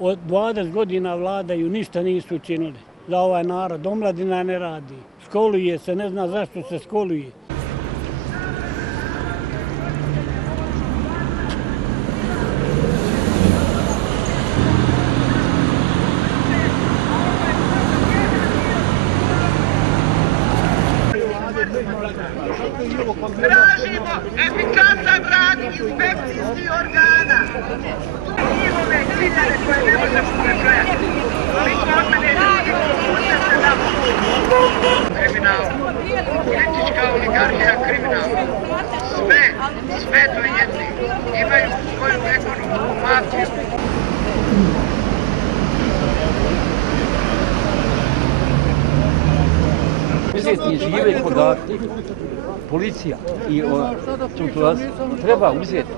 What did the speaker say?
Od 20 godina vladaju, ništa nisu učinili za ovaj narod. Omladina ne radi. Školuje se, ne zna zašto se školuje. Tražimo efikasan rad inspekcijskih organa. Njihove ciljane koje ne možemo prebrojati. Ali kod mene ljudi utvrde da kriminal, politička oligarhija kriminal. Sve do jedne imaju svoju ekonomsku mafiju. Uzeti žive podatke, policija i tužilac treba uzeti.